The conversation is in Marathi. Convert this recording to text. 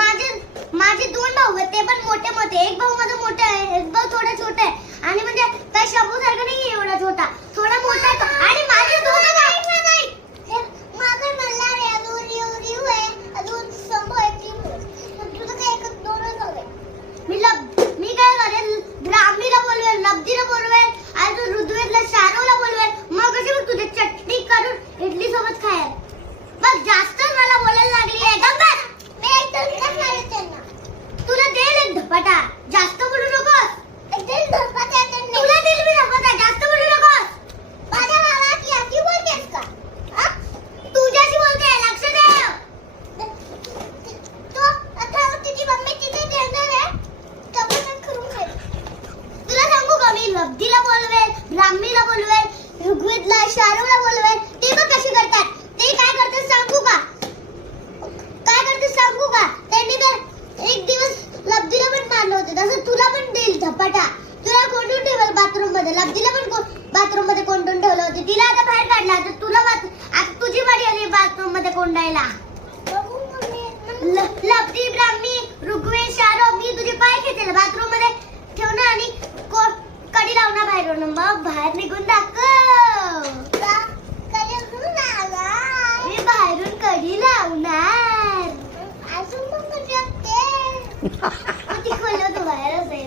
माझे माझे दोन भाऊ आहेत, ते पण मोठे मोठे. एक भाऊ माझा मोठा आहे, एक भाऊ थोडा छोटा आहे. आणि म्हणजे त्या शंभू सारखा नाही एवढा छोटा, थोडा मोठा आहे तो. आणि माझे दोघं नाही. माझा मल्हार आहे, अजून रिव आहे, अजून शंभू आहे, 3 आहे. तुझं काय एक दोनच हवे. मी काय करेन, ब्राह्मीला बोलवेल, नबजीला बोलवेल, अजून ऋग्वेदला, शारोला बोलवेल. मग कशी मग तुझी चटणी करून इडली सोबत खायला. बघ जास्त मला बोलायला लागली आहे. गप्प. मी एकदम करणार त्यांना. तुला देईल एक धपाटा, जास्त बोलू नकोस. एक देईल धपाटा त्यांना. तुला देईल मी धपाटा, जास्त बोलू नकोस. माझ्या भावाची अशी बोलतेस का? तुझ्याशी बोलते, लक्ष दे. तो आता तुझी मम्मी तिथे देणार आहे, कपडे करून घे. तुला सांगू का, मी लब्धीला बोलवेल, ब्राह्मीला बोलवेल, ऋग्वेदला, शारोला बोलवेल. ते बघ कशी करतात. ते काय करतात सांगू का? काय करतात सांगू का? त्यांनी तर एक दिवस लब्धीला पण मारलं होतं. तसं तुला पण देईल धपाटा. तुला कोंडून ठेवलं बाथरूम मध्ये, लब्धीला पण बाथरूम मध्ये कोंडून ठेवलं होतं. तिला आता बाहेर काढला, तर तुला आता तुझी बारी आली बाथरूम मध्ये कोंडायला. लब्धी, ब्राह्मी, ऋग्वेद, शारो, मी तुझे पाय खेचेल बाथरूम मध्ये ठेवणार आणि कडी लावणार बाहेरून. मग बाहेर निघून दाखव. मी बाहेरून कडी लावणार. अजून मग शकते. ती खोल बाहेरच आहे.